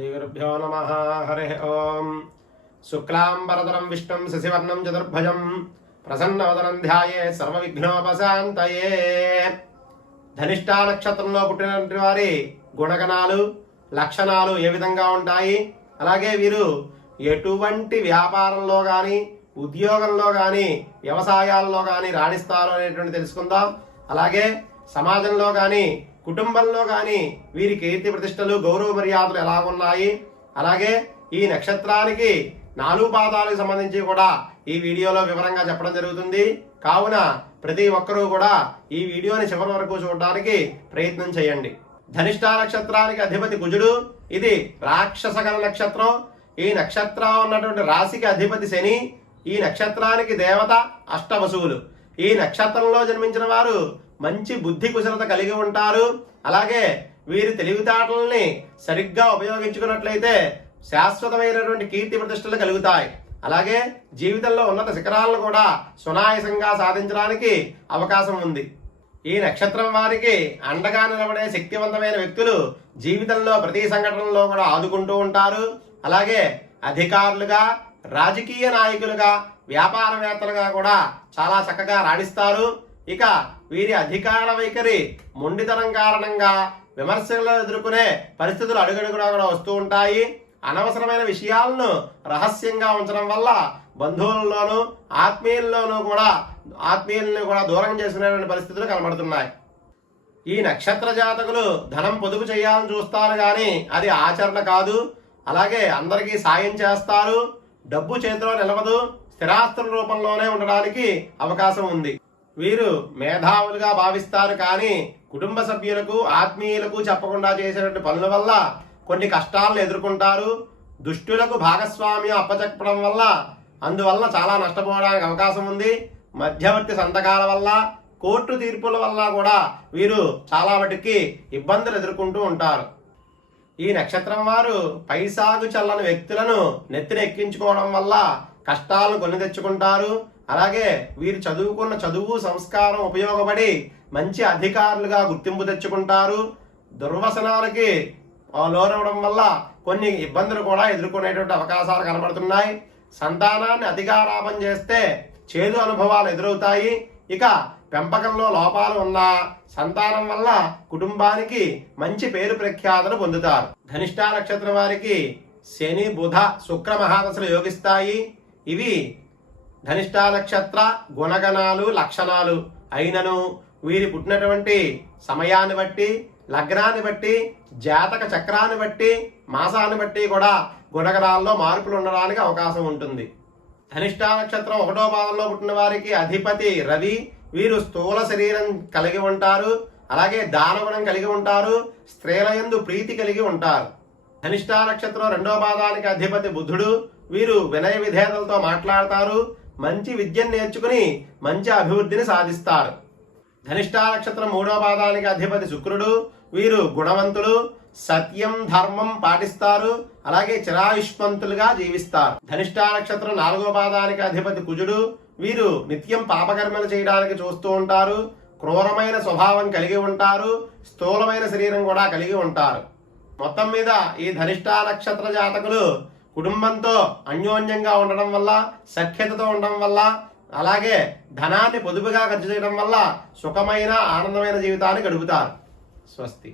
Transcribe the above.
श्रीगुरुभ्यो नमः। हरिः ओम। शुक्लांबरधरं विष्णुं शशिवर्णं चतुर्भुजं प्रसन्नवदनं ध्यायेत् सर्वविघ्नोपशान्तये। ధనిష్టా నక్షత్రంలో పుట్టినటువంటి వారి గుణగణాలు లక్షణాలు ఏ విధంగా ఉంటాయి, అలాగే వీరు ఎటువంటి వ్యాపారంలో కానీ ఉద్యోగంలో కానీ వ్యవసాయాల్లో కానీ రాణిస్తారు అనేటువంటి తెలుసుకుందాం. అలాగే సమాజంలో కానీ కుటుంబంలో కానీ వీరి కీర్తి ప్రతిష్టలు గౌరవ మర్యాదలు ఎలా ఉన్నాయి, అలాగే ఈ నక్షత్రానికి 4 పాదాలకు సంబంధించి కూడా ఈ వీడియోలో వివరంగా చెప్పడం జరుగుతుంది. కావున ప్రతి ఒక్కరూ కూడా ఈ వీడియోని చివరి వరకు చూడడానికి ప్రయత్నం చేయండి. ధనిష్టా నక్షత్రానికి అధిపతి కుజుడు. ఇది రాక్షసగణ నక్షత్రం. ఈ నక్షత్రం ఉన్నటువంటి రాశికి అధిపతి శని. ఈ నక్షత్రానికి దేవత అష్టవసువులు. ఈ నక్షత్రంలో జన్మించిన వారు మంచి బుద్ధి కుశలత కలిగి ఉంటారు. అలాగే వీరి తెలివితేటలని సరిగ్గా ఉపయోగించుకున్నట్లయితే శాశ్వతమైనటువంటి కీర్తి ప్రతిష్టలు కలుగుతాయి. అలాగే జీవితంలో ఉన్నత శిఖరాలను కూడా సునాయాసంగా సాధించడానికి అవకాశం ఉంది. ఈ నక్షత్రం వారికి అండగా నిలబడే శక్తివంతమైన వ్యక్తులు జీవితంలో ప్రతి సంఘటనలో కూడా ఆదుకుంటూ ఉంటారు. అలాగే అధికారులుగా, రాజకీయ నాయకులుగా, వ్యాపారవేత్తలుగా కూడా చాలా చక్కగా రాణిస్తారు. ఇక వీరి అధికార వైఖరి మొండితనం కారణంగా విమర్శలు ఎదుర్కొనే పరిస్థితులు అడుగడుగునా కూడా వస్తూ ఉంటాయి. అనవసరమైన విషయాలను రహస్యంగా ఉంచడం వల్ల బంధువుల్లోనూ ఆత్మీయులను కూడా దూరం చేసుకునేటువంటి పరిస్థితులు కనబడుతున్నాయి. ఈ నక్షత్ర జాతకులు ధనం పొదుపు చేయాలని చూస్తారు, కానీ అది ఆచరణ కాదు. అలాగే అందరికీ సాయం చేస్తారు. డబ్బు చేతిలో నిలవదు, స్థిరాస్తుల రూపంలోనే ఉండడానికి అవకాశం ఉంది. వీరు మేధావులుగా భావిస్తారు, కానీ కుటుంబ సభ్యులకు ఆత్మీయులకు చెప్పకుండా చేసేటువంటి పనుల వల్ల కొన్ని కష్టాలను ఎదుర్కొంటారు. దుష్టులకు భాగస్వామ్యం అప్పచెప్పడం వల్ల అందువల్ల చాలా నష్టపోవడానికి అవకాశం ఉంది. మధ్యవర్తి సంతకాల వల్ల, కోర్టు తీర్పుల వల్ల కూడా వీరు చాలా మటుకి ఇబ్బందులు ఎదుర్కొంటూ ఉంటారు. ఈ నక్షత్రం వారు పైసాగు చల్లని వ్యక్తులను నెత్తిన ఎక్కించుకోవడం వల్ల కష్టాలను కొని తెచ్చుకుంటారు. అలాగే వీరు చదువుకున్న చదువు సంస్కారం ఉపయోగపడి మంచి అధికారులుగా గుర్తింపు తెచ్చుకుంటారు. దుర్వసనాలకి లోనవడం వల్ల కొన్ని ఇబ్బందులు కూడా ఎదుర్కొనేటువంటి అవకాశాలు కనబడుతున్నాయి. సంతానాన్ని అధికారాపం చేస్తే చేదు అనుభవాలు ఎదురవుతాయి. ఇక పెంపకంలో లోపాలు ఉన్న సంతానం వల్ల కుటుంబానికి మంచి పేరు ప్రఖ్యాతలు పొందుతారు. ధనిష్టా నక్షత్రం వారికి శని, బుధ, శుక్ర మహాదశలు యోగిస్తాయి. ఇవి ధనిష్టా నక్షత్ర గుణగణాలు లక్షణాలు అయినను వీరి పుట్టినటువంటి సమయాన్ని బట్టి, లగ్నాన్ని బట్టి, జాతక చక్రాన్ని బట్టి, మాసాన్ని బట్టి కూడా గుణగణాల్లో మార్పులు ఉండడానికి అవకాశం ఉంటుంది. ధనిష్టా నక్షత్రం 1వ పాదంలో పుట్టిన వారికి అధిపతి రవి. వీరు స్థూల శరీరం కలిగి ఉంటారు. అలాగే దానగుణం కలిగి ఉంటారు. స్త్రీలయందు ప్రీతి కలిగి ఉంటారు. ధనిష్టా నక్షత్రం 2వ పాదానికి అధిపతి బుధుడు. వీరు వినయ విధేయతలతో మాట్లాడతారు. మంచి విద్యను నేర్చుకుని మంచి అభివృద్ధిని సాధిస్తారు. ధనిష్టా నక్షత్రం 3వ పాదానికి అధిపతి శుక్రుడు. వీరు గుణవంతులు, సత్యం ధర్మం పాటిస్తారు. అలాగే చిరాయుష్మంతులుగా జీవిస్తారు. ధనిష్టా నక్షత్రం 4వ పాదానికి అధిపతి కుజుడు. వీరు నిత్యం పాపకర్మలు చేయడానికి చూస్తూ ఉంటారు. క్రూరమైన స్వభావం కలిగి ఉంటారు. స్థూలమైన శరీరం కూడా కలిగి ఉంటారు. మొత్తం మీద ఈ ధనిష్టా నక్షత్ర జాతకులు కుటుంబంతో అన్యోన్యంగా ఉండడం వల్ల, సఖ్యతతో ఉండడం వల్ల, అలాగే ధనాన్ని పొదుపుగా ఖర్చు చేయడం వల్ల సుఖమైన ఆనందమైన జీవితాన్ని గడుపుతారు. స్వస్తి.